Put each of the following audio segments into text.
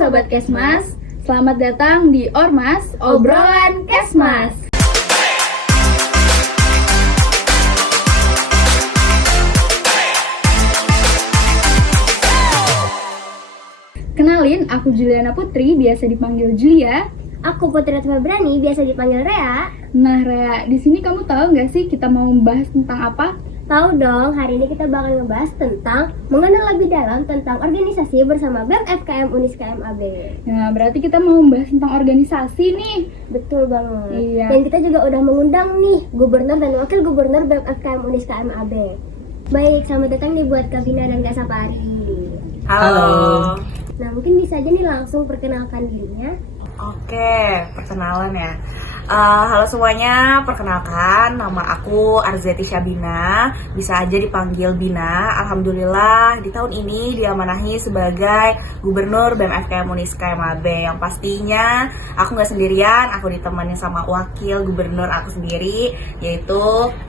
Sobat Kesmas, selamat datang di Ormas, Obrolan Kesmas. Kenalin, aku Juliana Putri, biasa dipanggil Julia. Aku Putri Febrani, biasa dipanggil Rea. Nah Rea, di sini kamu tahu nggak sih kita mau membahas tentang apa? Tahu dong, hari ini kita bakal ngebahas tentang mengenal lebih dalam tentang organisasi bersama BEM FKM Uniska MAB. Nah, berarti kita mau membahas tentang organisasi nih. Betul banget. Iya. Dan kita juga udah mengundang nih Gubernur dan Wakil Gubernur BEM FKM Uniska MAB. Baik, selamat datang nih buat Kak Vina dan Kak Sapari. Halo. Nah, mungkin bisa aja nih langsung perkenalkan dirinya. Oke, perkenalan ya. Halo semuanya, perkenalkan nama aku Arzeti Syabina, bisa aja dipanggil Bina. Alhamdulillah di tahun ini diamanahi sebagai Gubernur BEM FKM Uniska MAB. Yang pastinya aku nggak sendirian, aku ditemani sama Wakil Gubernur aku sendiri, yaitu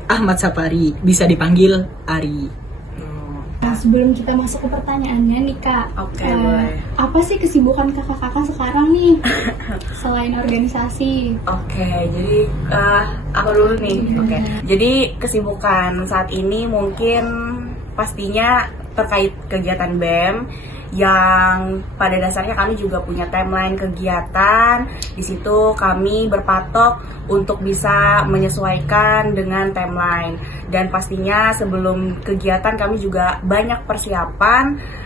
Ahmad Sapari, bisa dipanggil Ari. Nah, sebelum kita masuk ke pertanyaannya nih Kak, Oke, boleh. apa sih kesibukan kakak-kakak sekarang nih selain organisasi? Oke, jadi aku dulu nih. Oke, jadi kesibukan saat ini mungkin pastinya terkait kegiatan BEM yang pada dasarnya kami juga punya timeline kegiatan. Di situ kami berpatok untuk bisa menyesuaikan dengan timeline, dan pastinya sebelum kegiatan kami juga banyak persiapan.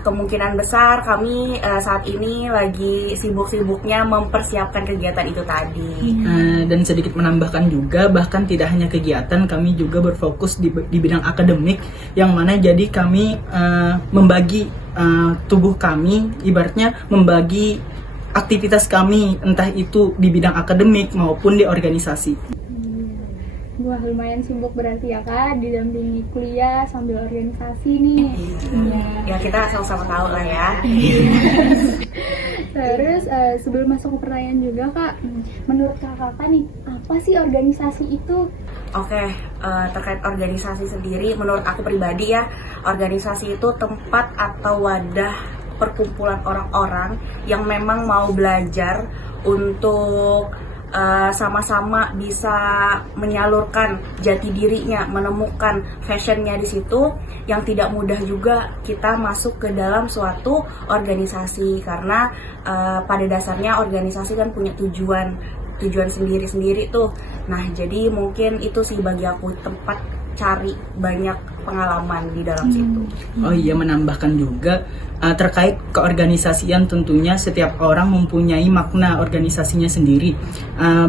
Kemungkinan besar kami saat ini lagi sibuk-sibuknya mempersiapkan kegiatan itu tadi. Dan sedikit menambahkan juga, bahkan tidak hanya kegiatan, kami juga berfokus di bidang akademik, yang mana jadi kami membagi tubuh kami, ibaratnya membagi aktivitas kami, entah itu di bidang akademik maupun di organisasi. Wah, lumayan sibuk berarti ya Kak, didampingi kuliah sambil organisasi nih. Iya. Ya kita sama-sama tahu lah ya. Terus sebelum masuk ke pertanyaan juga Kak, menurut kakak nih, apa sih organisasi itu? Oke, terkait organisasi sendiri, menurut aku pribadi ya, organisasi itu tempat atau wadah perkumpulan orang-orang yang memang mau belajar untuk sama-sama bisa menyalurkan jati dirinya, menemukan fashionnya di situ. Yang tidak mudah juga kita masuk ke dalam suatu organisasi, karena pada dasarnya organisasi kan punya tujuan sendiri-sendiri tuh. Nah, jadi mungkin itu sih bagi aku tempat cari banyak pengalaman di dalam situ. Oh iya, menambahkan juga terkait keorganisasian, tentunya setiap orang mempunyai makna organisasinya sendiri.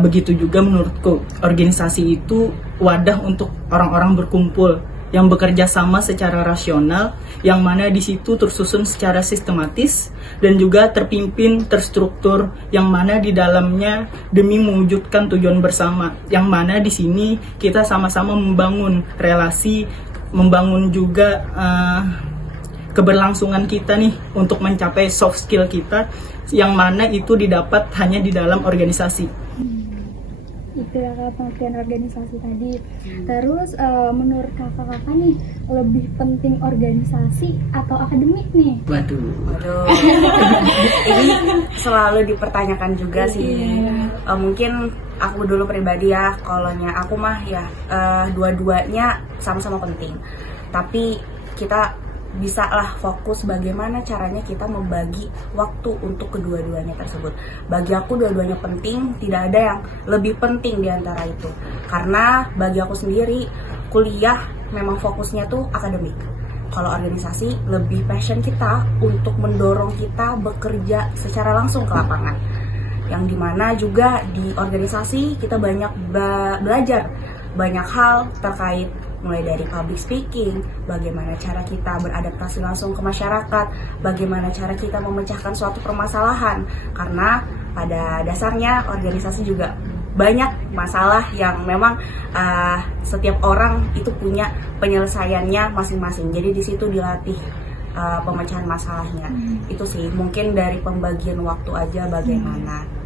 Begitu juga menurutku, organisasi itu wadah untuk orang-orang berkumpul yang bekerja sama secara rasional, yang mana di situ tersusun secara sistematis dan juga terpimpin, terstruktur, yang mana di dalamnya demi mewujudkan tujuan bersama, yang mana di sini kita sama-sama membangun relasi, membangun juga keberlangsungan kita nih untuk mencapai soft skill kita, yang mana itu didapat hanya di dalam organisasi. Itu ya Kak, pengertian organisasi tadi. Terus menurut kakak-kakak nih, lebih penting organisasi atau akademik nih? Waduh. Aduh. Ini selalu dipertanyakan juga sih. Mungkin aku dulu pribadi ya, kalaunya aku mah ya dua-duanya sama-sama penting. Tapi kita bisa lah fokus bagaimana caranya kita membagi waktu untuk kedua-duanya tersebut. Bagi aku dua-duanya penting, tidak ada yang lebih penting di antara itu. Karena bagi aku sendiri, kuliah memang fokusnya tuh akademik. Kalau organisasi lebih passion kita untuk mendorong kita bekerja secara langsung ke lapangan. Yang dimana juga di organisasi kita banyak belajar banyak hal terkait mulai dari public speaking, bagaimana cara kita beradaptasi langsung ke masyarakat, bagaimana cara kita memecahkan suatu permasalahan. Karena pada dasarnya organisasi juga banyak masalah yang memang setiap orang itu punya penyelesaiannya masing-masing. Jadi di situ dilatih pemecahan masalahnya. Itu sih mungkin dari pembagian waktu aja bagaimana.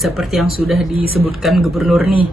Seperti yang sudah disebutkan gubernur nih,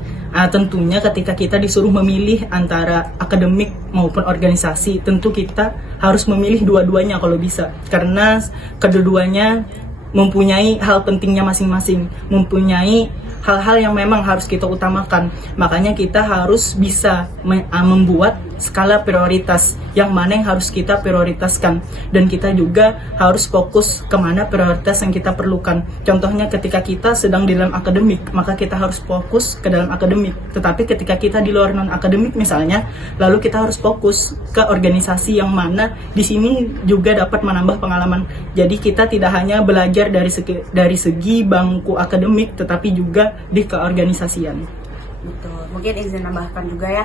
tentunya ketika kita disuruh memilih antara akademik maupun organisasi, tentu kita harus memilih dua-duanya kalau bisa, karena kedua-duanya mempunyai hal pentingnya masing-masing, mempunyai hal-hal yang memang harus kita utamakan. Makanya kita harus bisa membuat skala prioritas yang mana yang harus kita prioritaskan, dan kita juga harus fokus kemana prioritas yang kita perlukan. Contohnya ketika kita sedang di dalam akademik, maka kita harus fokus ke dalam akademik. Tetapi ketika kita di luar non akademik misalnya, lalu kita harus fokus ke organisasi yang mana di sini juga dapat menambah pengalaman. Jadi kita tidak hanya belajar dari segi bangku akademik, tetapi juga di keorganisasian. Betul. Mungkin izin nambahkan juga ya,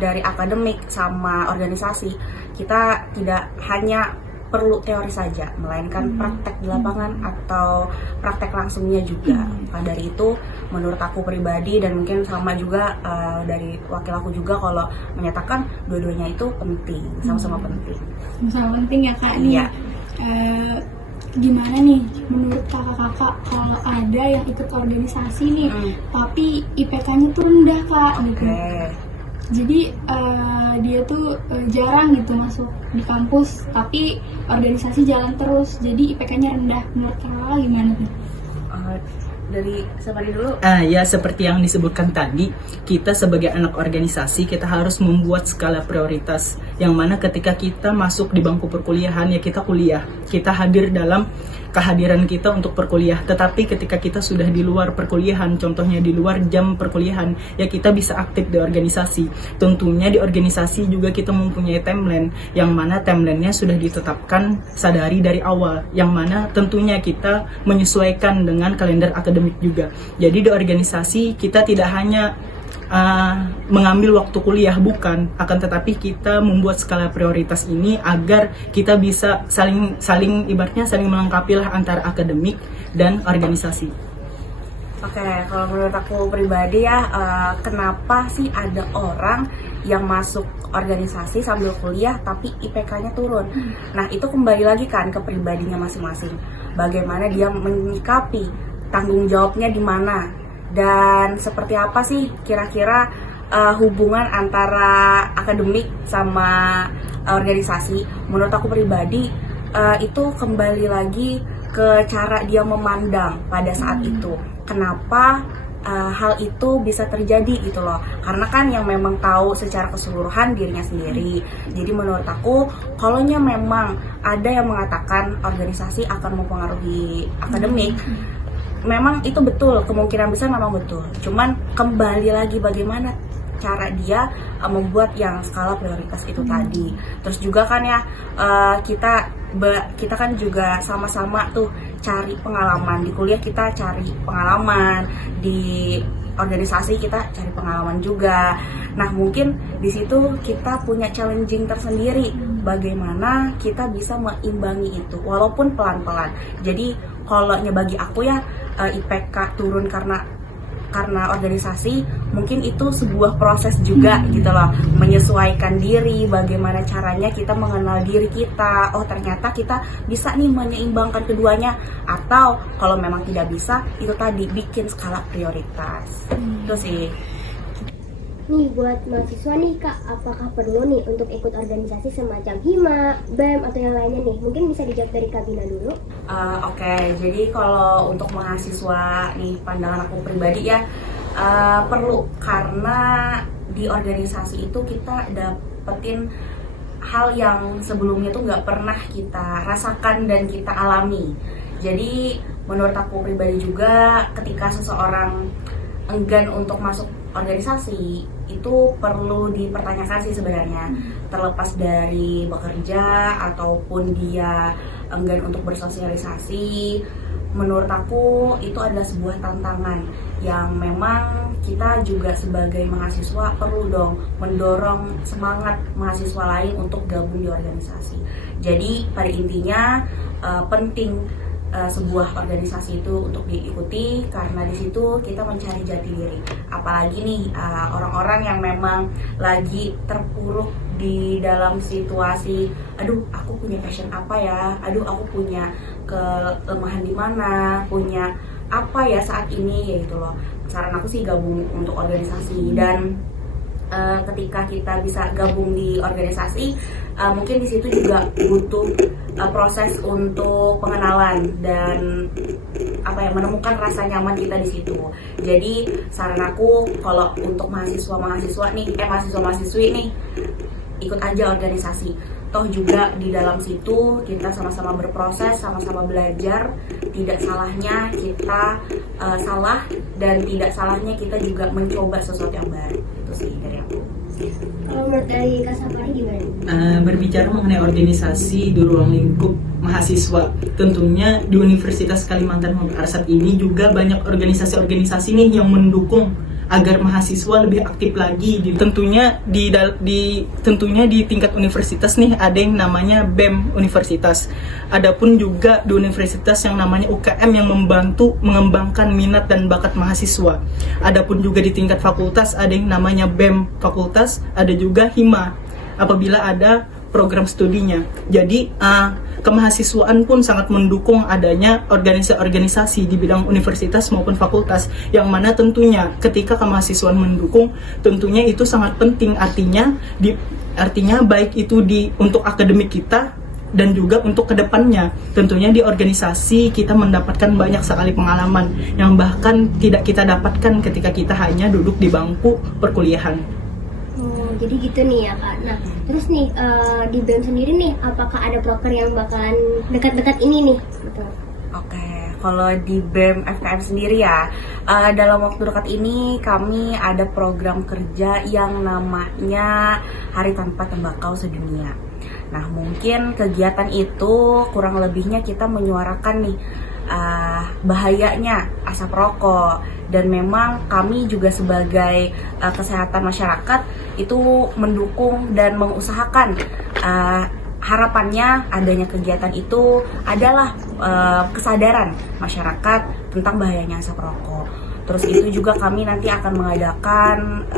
dari akademik sama organisasi, kita tidak hanya perlu teori saja, melainkan praktek di lapangan atau praktek langsungnya juga. Maka dari itu, menurut aku pribadi dan mungkin sama juga dari wakil aku juga, kalau menyatakan dua-duanya itu penting, sama-sama penting. Sama penting ya Kak nih. Iya. Gimana nih menurut kakak-kakak kalau ada yang ikut organisasi nih tapi IPK-nya tuh rendah Kak gitu. Jadi dia tuh jarang gitu masuk di kampus, tapi organisasi jalan terus, jadi IPK-nya rendah. Menurut kakak gimana tuh? Dari siapa dulu? Ya seperti yang disebutkan tadi, kita sebagai anak organisasi kita harus membuat skala prioritas, yang mana ketika kita masuk di bangku perkuliahan ya kita kuliah, kita hadir dalam kehadiran kita untuk perkuliah. Tetapi ketika kita sudah di luar perkuliahan, contohnya di luar jam perkuliahan, ya kita bisa aktif di organisasi. Tentunya di organisasi juga kita mempunyai timeline, yang mana timelinenya sudah ditetapkan sadari dari awal, yang mana tentunya kita menyesuaikan dengan kalender akademik juga. Jadi di organisasi kita tidak hanya mengambil waktu kuliah, bukan, akan tetapi kita membuat skala prioritas ini agar kita bisa saling ibaratnya saling melengkapi lah antara akademik dan organisasi. Oke, kalau menurut aku pribadi ya, kenapa sih ada orang yang masuk organisasi sambil kuliah tapi IPK-nya turun? Nah, itu kembali lagi kan ke pribadinya masing-masing. Bagaimana dia menyikapi, tanggung jawabnya di mana, dan seperti apa sih kira-kira hubungan antara akademik sama organisasi. Menurut aku pribadi itu kembali lagi ke cara dia memandang pada saat itu. Kenapa hal itu bisa terjadi gitu loh, karena kan yang memang tahu secara keseluruhan dirinya sendiri. Jadi menurut aku, kalaunya memang ada yang mengatakan organisasi akan mempengaruhi akademik, memang itu betul, kemungkinan besar memang betul. Cuman kembali lagi bagaimana cara dia membuat yang skala prioritas itu tadi. Terus juga kan ya, kita kan juga sama-sama tuh cari pengalaman. Di kuliah kita cari pengalaman, di organisasi kita cari pengalaman juga. Nah, mungkin di situ kita punya challenging tersendiri, bagaimana kita bisa meimbangi itu walaupun pelan-pelan. Jadi kalau bagi aku ya, IPK turun karena organisasi, mungkin itu sebuah proses juga gitu loh, menyesuaikan diri, bagaimana caranya kita mengenal diri kita. Oh, ternyata kita bisa nih menyeimbangkan keduanya. Atau kalau memang tidak bisa, itu tadi bikin skala prioritas. Itu sih. Nih buat mahasiswa nih Kak, apakah perlu nih untuk ikut organisasi semacam HIMA, BEM atau yang lainnya nih? Mungkin bisa dijawab dari Kak Bina dulu. Oke, jadi kalau untuk mahasiswa nih, pandangan aku pribadi ya, perlu, karena di organisasi itu kita dapetin hal yang sebelumnya tuh nggak pernah kita rasakan dan kita alami. Jadi menurut aku pribadi juga, ketika seseorang enggan untuk masuk organisasi, itu perlu dipertanyakan sih sebenarnya. Terlepas dari bekerja ataupun dia enggan untuk bersosialisasi, menurut aku itu adalah sebuah tantangan yang memang kita juga sebagai mahasiswa perlu dong mendorong semangat mahasiswa lain untuk gabung di organisasi. Jadi pada intinya penting sebuah organisasi itu untuk diikuti, karena di situ kita mencari jati diri. Apalagi nih orang-orang yang memang lagi terpuruk di dalam situasi, aduh aku punya passion apa ya, aduh aku punya kelemahan di mana, punya apa ya saat ini, ya gitu loh. Saran aku sih gabung untuk organisasi. Dan ketika kita bisa gabung di organisasi, mungkin di situ juga butuh proses untuk pengenalan dan menemukan rasa nyaman kita di situ. Jadi saran aku kalau untuk mahasiswa-mahasiswi nih, ikut aja organisasi. Toh juga di dalam situ kita sama-sama berproses, sama-sama belajar. Tidak salahnya kita salah, dan tidak salahnya kita juga mencoba sesuatu yang baru. Itu sih dari aku. Kalau menurut dari Kak Safari gimana? Berbicara mengenai organisasi di ruang lingkup mahasiswa, tentunya di Universitas Kalimantan Muhammad Arsyad ini juga banyak organisasi-organisasi nih yang mendukung agar mahasiswa lebih aktif lagi. Tentunya di tingkat universitas nih ada yang namanya BEM Universitas. Adapun juga di universitas yang namanya UKM yang membantu mengembangkan minat dan bakat mahasiswa. Adapun juga di tingkat fakultas ada yang namanya BEM Fakultas, ada juga HIMA apabila ada program studinya. Jadi kemahasiswaan pun sangat mendukung adanya organisasi-organisasi di bidang universitas maupun fakultas, yang mana tentunya ketika kemahasiswaan mendukung, tentunya itu sangat penting. Artinya baik itu untuk akademik kita dan juga untuk kedepannya. Tentunya di organisasi kita mendapatkan banyak sekali pengalaman yang bahkan tidak kita dapatkan ketika kita hanya duduk di bangku perkuliahan. Jadi gitu nih ya Kak. Nah terus nih di BEM sendiri nih, apakah ada proker yang bakalan dekat-dekat ini nih? Betul. Oke, kalau di BEM FKM sendiri ya, dalam waktu dekat ini kami ada program kerja yang namanya Hari Tanpa Tembakau Sedunia. Nah mungkin kegiatan itu kurang lebihnya kita menyuarakan nih bahayanya asap rokok, dan memang kami juga sebagai kesehatan masyarakat itu mendukung dan mengusahakan harapannya adanya kegiatan itu adalah kesadaran masyarakat tentang bahayanya asap rokok. Terus itu juga kami nanti akan mengadakan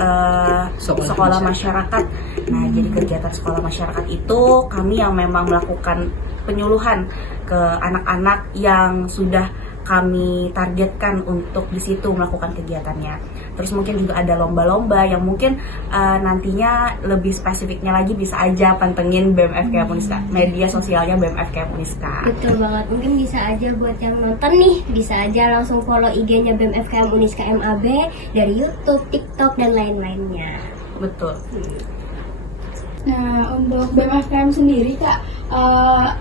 sekolah masyarakat. Nah, jadi kegiatan sekolah masyarakat itu kami yang memang melakukan penyuluhan ke anak-anak yang sudah kami targetkan untuk di situ melakukan kegiatannya. Terus mungkin juga ada lomba-lomba yang mungkin nantinya lebih spesifiknya lagi bisa aja pantengin BEM FKM Uniska, media sosialnya BEM FKM Uniska. Betul banget, mungkin bisa aja buat yang nonton nih, bisa aja langsung follow IG-nya BEM FKM Uniska MAB dari YouTube, TikTok, dan lain-lainnya. Betul. Nah, untuk BEM FKM sendiri Kak,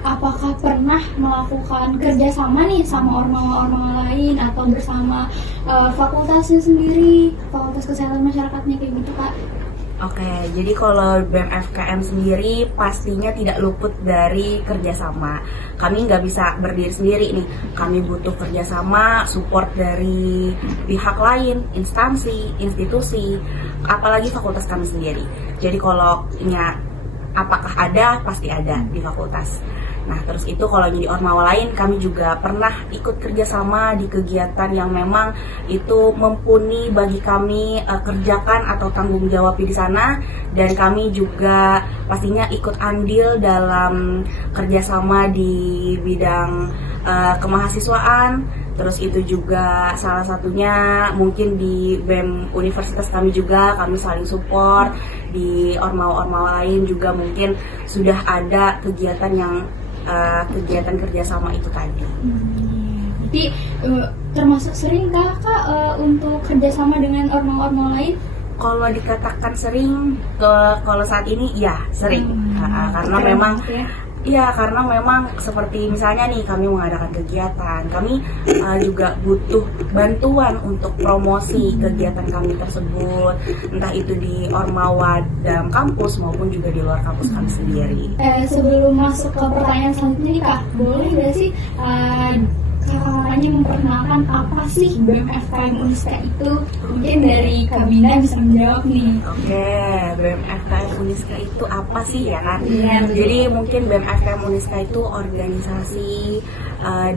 apakah pernah melakukan kerjasama nih sama ormawa-ormawa lain atau bersama fakultasnya sendiri, fakultas kesehatan masyarakatnya kayak gitu Kak? Oke, jadi kalau BEM FKM sendiri pastinya tidak luput dari kerjasama. Kami nggak bisa berdiri sendiri nih, kami butuh kerjasama, support dari pihak lain, instansi, institusi, apalagi fakultas kami sendiri. Jadi kalau apakah ada, pasti ada di fakultas. Nah, terus itu kalau di ormawa lain, kami juga pernah ikut kerjasama di kegiatan yang memang itu mumpuni bagi kami kerjakan atau tanggung jawab di sana, dan kami juga pastinya ikut andil dalam kerjasama di bidang kemahasiswaan. Terus itu juga salah satunya mungkin di BEM Universitas kami juga, kami saling support. Di ormawa-ormawa lain juga mungkin sudah ada kegiatan yang kegiatan kerjasama itu tadi. Jadi termasuk sering Kak untuk kerjasama dengan ormawa-ormawa lain? Kalau dikatakan sering, kalau saat ini ya sering, karena memang iya, karena memang seperti misalnya nih kami mengadakan kegiatan, kami juga butuh bantuan untuk promosi kegiatan kami tersebut, entah itu di ormawa dalam kampus maupun juga di luar kampus kami sendiri. Sebelum masuk ke pertanyaan selanjutnya nih Kak, boleh nggak sih kakak-kakaknya memperkenalkan apa sih BEM FKM Uniska itu? Mungkin dari Kak Bina bisa menjawab nih. Oke, BEM FKM Uniska itu apa sih ya kan? Iya, jadi mungkin BEM FKM Uniska itu organisasi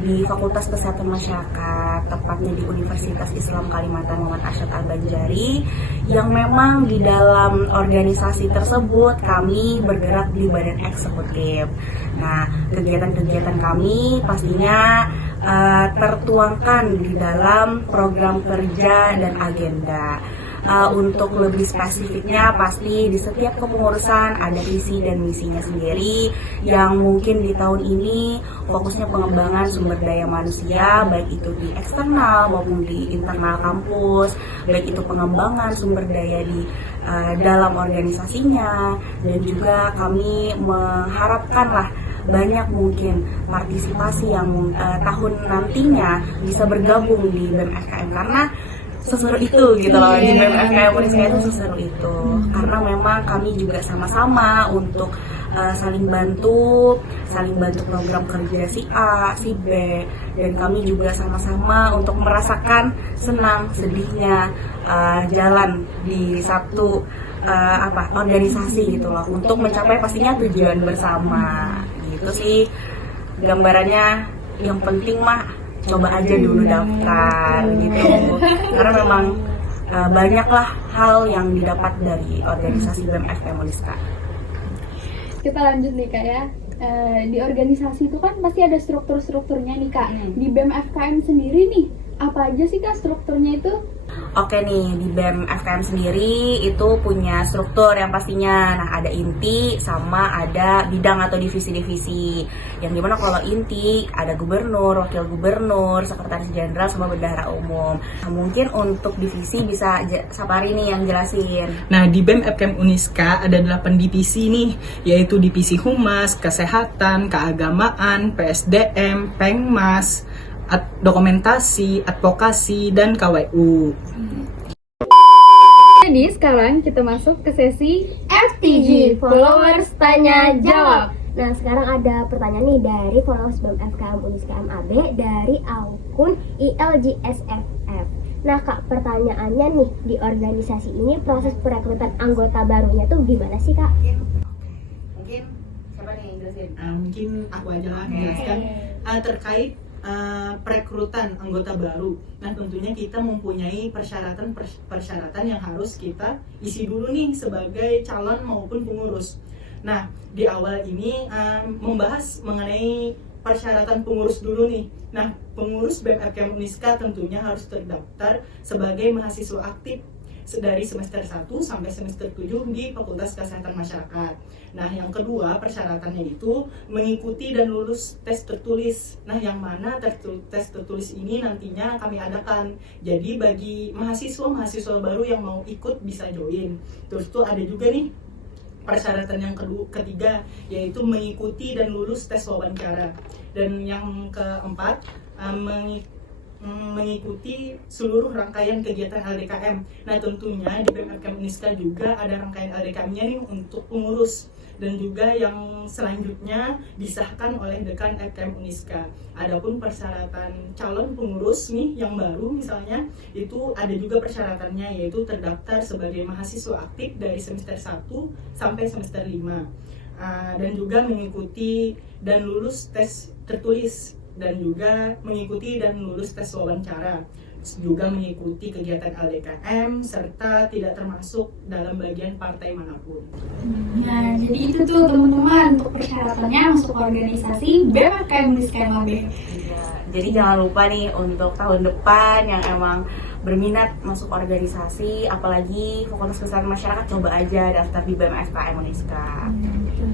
di Fakultas Kesehatan Masyarakat, tepatnya di Universitas Islam Kalimantan Muhammad Arsyad Al-Banjari, yang memang di dalam organisasi tersebut kami bergerak di badan eksekutif. Nah, kegiatan-kegiatan kami pastinya tertuangkan di dalam program kerja dan agenda. Untuk lebih spesifiknya pasti di setiap kepengurusan ada visi dan misinya sendiri, yang mungkin di tahun ini fokusnya pengembangan sumber daya manusia, baik itu di eksternal maupun di internal kampus, baik itu pengembangan sumber daya di dalam organisasinya, dan juga kami mengharapkanlah banyak mungkin partisipasi yang tahun nantinya bisa bergabung di BEM FKM, karena seseru itu gitu loh. Di BEM FKM Uniska itu seseru itu, karena memang kami juga sama-sama untuk saling bantu program kerja si A, si B, dan kami juga sama-sama untuk merasakan senang sedihnya jalan di satu organisasi gitu loh, untuk mencapai pastinya tujuan bersama. Gitu sih gambarannya. Yang penting mah coba aja dulu daftar gitu, karena memang banyaklah hal yang didapat dari organisasi BEM FKM Uniska. Kita lanjut nih Kak ya. Di organisasi itu kan pasti ada struktur-strukturnya nih Kak. Di BEM FKM sendiri nih, apa aja sih Kak strukturnya itu? Oke nih, di BEM FKM sendiri itu punya struktur yang pastinya. Nah, ada inti sama ada bidang atau divisi-divisi. Yang dimana kalau inti ada gubernur, wakil gubernur, sekretaris jenderal, sama bendahara umum. Nah, mungkin untuk divisi bisa Sapari nih yang jelasin. Nah, di BEM FKM Uniska ada 8 divisi nih, yaitu divisi Humas, Kesehatan, Keagamaan, PSDM, Pengmas, Dokumentasi, Advokasi, dan KWU. Jadi sekarang kita masuk ke sesi FTG, Followers Tanya Jawab. Nah, sekarang ada pertanyaan nih dari followers BEM FKM Uniska MAB dari akun ILGSFF. Nah Kak, pertanyaannya nih, di organisasi ini proses perekrutan anggota barunya tuh gimana sih Kak? Mungkin siapa nih yang jelasin? Mungkin aku aja lah menjelaskan terkait perekrutan anggota baru. Nah, tentunya kita mempunyai persyaratan yang harus kita isi dulu nih sebagai calon maupun pengurus. Nah, di awal ini membahas mengenai persyaratan pengurus dulu nih. Nah, pengurus BEM FKM Uniska tentunya harus terdaftar sebagai mahasiswa aktif dari semester 1 sampai semester 7 di Fakultas Kesehatan Masyarakat. Nah, yang kedua persyaratannya itu mengikuti dan lulus tes tertulis. Nah, yang mana tes tertulis ini nantinya kami adakan. Jadi bagi mahasiswa baru yang mau ikut bisa join. Terus tuh ada juga nih persyaratan yang ketiga, yaitu mengikuti dan lulus tes wawancara. Dan yang keempat, mengikuti seluruh rangkaian kegiatan LDKM. Nah, tentunya di BEM FKM Uniska juga ada rangkaian LDKM-nya nih untuk pengurus, dan juga yang selanjutnya disahkan oleh dekan FKM Uniska. Adapun persyaratan calon pengurus nih yang baru misalnya, itu ada juga persyaratannya, yaitu terdaftar sebagai mahasiswa aktif dari semester 1 sampai semester 5, dan juga mengikuti dan lulus tes tertulis, dan juga mengikuti dan lulus tes wawancara, juga mengikuti kegiatan LDKM, serta tidak termasuk dalam bagian partai manapun. Nah, jadi itu tuh teman-teman untuk persyaratannya masuk organisasi BEM FKM Uniska MAB. Jadi jangan lupa nih untuk tahun depan yang emang berminat masuk organisasi, apalagi Fakultas Kesehatan Masyarakat, coba aja daftar di BEM FKM Uniska.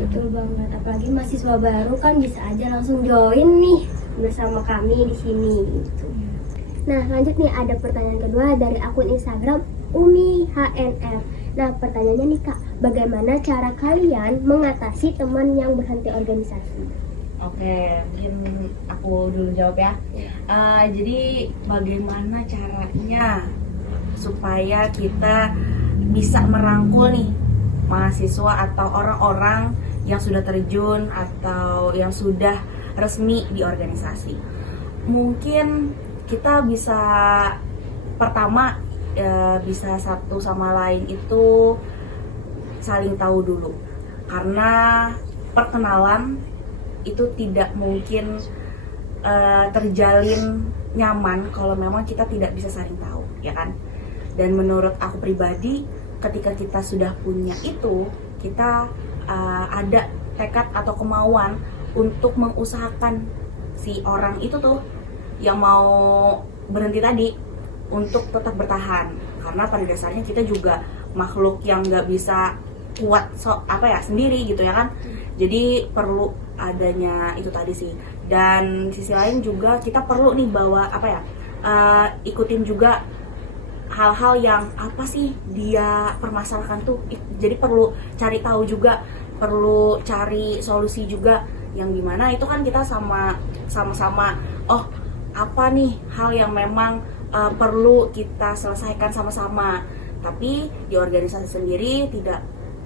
Betul banget, apalagi mahasiswa baru kan bisa aja langsung join nih bersama kami di sini gitu. Nah, lanjut nih, ada pertanyaan kedua dari akun Instagram Umi HNF. Nah, pertanyaannya nih Kak, bagaimana cara kalian mengatasi teman yang berhenti organisasi? Oke, mungkin aku dulu jawab ya. Jadi bagaimana caranya supaya kita bisa merangkul nih mahasiswa atau orang-orang yang sudah terjun atau yang sudah resmi di organisasi? Mungkin kita bisa pertama bisa satu sama lain itu saling tahu dulu, karena perkenalan itu tidak mungkin terjalin nyaman kalau memang kita tidak bisa saling tahu, ya kan? Dan menurut aku pribadi, ketika kita sudah punya itu, kita ada tekad atau kemauan untuk mengusahakan si orang itu tuh yang mau berhenti tadi untuk tetap bertahan. karena pada dasarnya kita juga makhluk yang nggak bisa kuat sendiri gitu ya kan. Jadi perlu adanya itu tadi sih. Dan sisi lain juga kita perlu nih bawa ikutin juga hal-hal yang apa sih dia permasalahkan tuh. Jadi perlu cari tahu juga, perlu cari solusi juga, yang dimana itu kan kita sama-sama apa nih hal yang memang perlu kita selesaikan sama-sama. Tapi di organisasi sendiri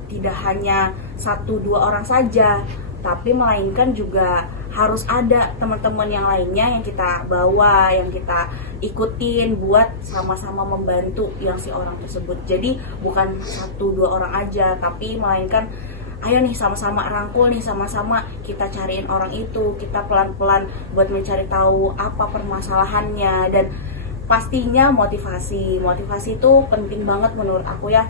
tidak hanya 1-2 orang saja, tapi melainkan juga harus ada teman-teman yang lainnya yang kita bawa, yang kita ikutin buat sama-sama membantu yang si orang tersebut. Jadi bukan 1-2 orang aja, tapi melainkan ayo nih sama-sama rangkul nih, sama-sama kita cariin orang itu, kita pelan-pelan buat mencari tahu apa permasalahannya. Dan pastinya motivasi itu penting banget menurut aku ya.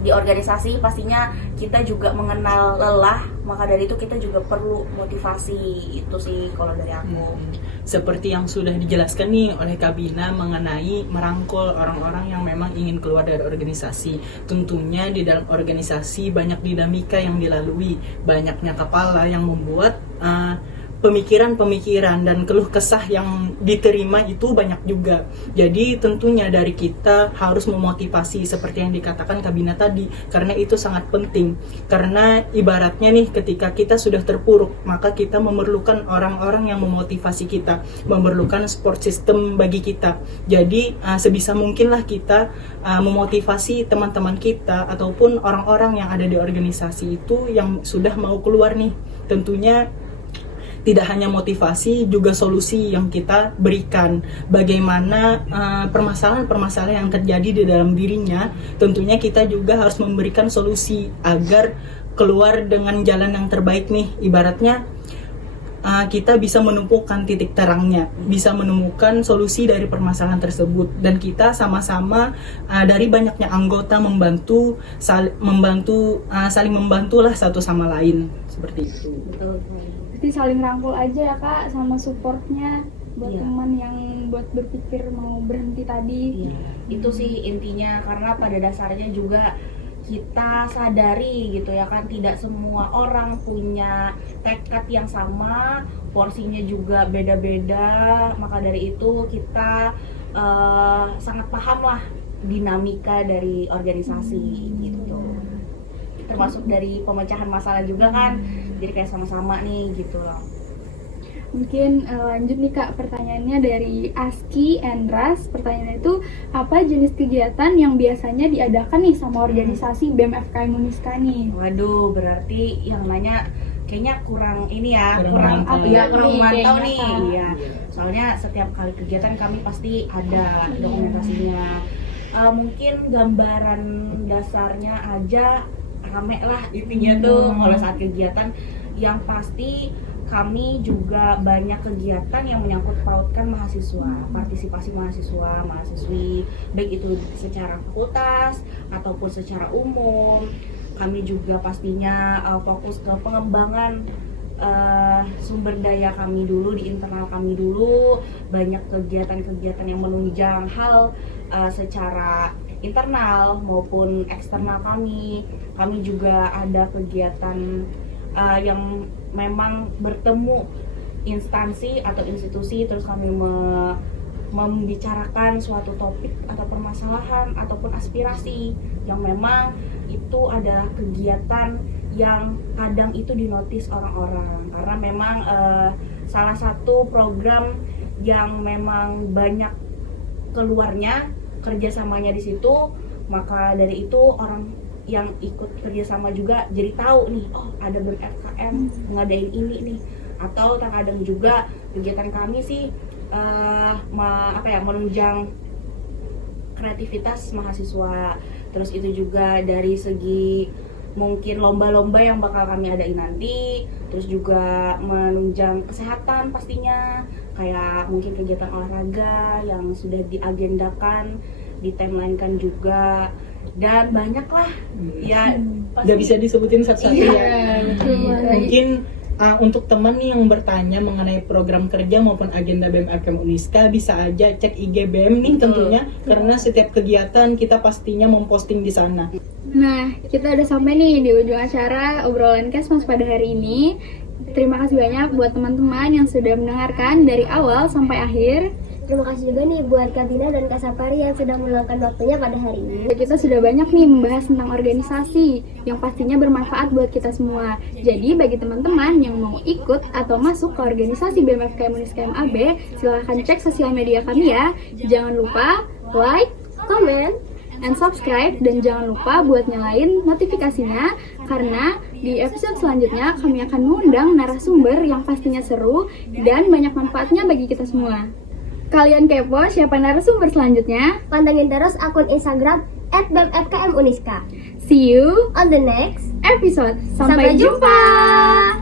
Di organisasi pastinya kita juga mengenal lelah, maka dari itu kita juga perlu motivasi. Itu sih kalau dari aku. Seperti yang sudah dijelaskan nih oleh Kabina mengenai merangkul orang-orang yang memang ingin keluar dari organisasi. Tentunya di dalam organisasi banyak dinamika yang dilalui, banyaknya kepala yang membuat pemikiran-pemikiran dan keluh kesah yang diterima itu banyak juga. Jadi tentunya dari kita harus memotivasi seperti yang dikatakan Kabina tadi, karena itu sangat penting. Karena ibaratnya nih, ketika kita sudah terpuruk, maka kita memerlukan orang-orang yang memotivasi kita, memerlukan support system bagi kita. Jadi sebisa mungkinlah kita memotivasi teman-teman kita ataupun orang-orang yang ada di organisasi itu yang sudah mau keluar nih. Tentunya tidak hanya motivasi, juga solusi yang kita berikan. Bagaimana permasalahan-permasalahan yang terjadi di dalam dirinya, tentunya kita juga harus memberikan solusi agar keluar dengan jalan yang terbaik nih. Ibaratnya kita bisa menemukan titik terangnya, bisa menemukan solusi dari permasalahan tersebut, dan kita sama-sama dari banyaknya anggota saling membantulah satu sama lain, seperti itu. Betul. Berarti saling rangkul aja ya Kak, sama supportnya buat Iya. teman yang buat berpikir mau berhenti tadi. Iya, itu sih intinya, karena pada dasarnya juga kita sadari gitu ya kan, tidak semua orang punya tekad yang sama, porsinya juga beda-beda. Maka dari itu kita sangat paham lah dinamika dari organisasi gitu. Termasuk dari pemecahan masalah juga kan, jadi kayak sama-sama nih gitu loh. Mungkin lanjut nih Kak, pertanyaannya dari Aski Endras. Pertanyaannya itu, apa jenis kegiatan yang biasanya diadakan nih sama organisasi BEM FKM Uniska nih? Waduh, berarti yang nanya kayaknya kurang ini ya, Kurang mantau. kurang mantau Kayaknya, nih. Kak. Iya. Soalnya setiap kali kegiatan kami pasti ada dokumentasinya. Mungkin gambaran dasarnya aja rame lah intinya tuh kalau saat kegiatan. Yang pasti kami juga banyak kegiatan yang menyangkut pautkan mahasiswa, partisipasi mahasiswi, baik itu secara fakultas ataupun secara umum. Kami juga pastinya fokus ke pengembangan sumber daya kami dulu, di internal kami dulu. Banyak kegiatan-kegiatan yang menunjang hal secara internal maupun eksternal kami. Kami juga ada kegiatan yang memang bertemu instansi atau institusi, terus kami membicarakan suatu topik atau permasalahan ataupun aspirasi yang memang itu adalah kegiatan yang kadang itu dinotis orang-orang, karena memang salah satu program yang memang banyak keluarnya kerjasamanya di situ. Maka dari itu orang yang ikut kerjasama juga jadi tahu nih, oh ada BEM FKM ngadain ini nih. Atau terkadang juga kegiatan kami sih menunjang kreativitas mahasiswa. Terus itu juga dari segi mungkin lomba-lomba yang bakal kami adain nanti. Terus juga menunjang kesehatan pastinya, kayak mungkin kegiatan olahraga yang sudah diagendakan, ditimeline-kan juga. Dan banyak lah ya, Nggak bisa disebutin satu-satu ya. Betul. Mungkin Untuk teman nih yang bertanya mengenai program kerja maupun agenda BEM FKM Uniska, bisa aja cek IG BEM nih tentunya, karena setiap kegiatan kita pastinya memposting di sana. Nah, kita udah sampai nih di ujung acara obrolan Kesmas pada hari ini. Terima kasih banyak buat teman-teman yang sudah mendengarkan dari awal sampai akhir. Terima kasih juga nih buat Kak Dina dan Kak Sapari yang sudah meluangkan waktunya pada hari ini. Kita sudah banyak nih membahas tentang organisasi yang pastinya bermanfaat buat kita semua. Jadi bagi teman-teman yang mau ikut atau masuk ke organisasi BEM FKM Uniska MAB, silahkan cek sosial media kami ya. Jangan lupa like, comment, and subscribe, dan jangan lupa buat nyalain notifikasinya, karena di episode selanjutnya kami akan mengundang narasumber yang pastinya seru dan banyak manfaatnya bagi kita semua. Kalian kepo siapa narasumber selanjutnya? Pantengin terus akun Instagram @bemfkmuniska. See you On the next episode. Sampai jumpa.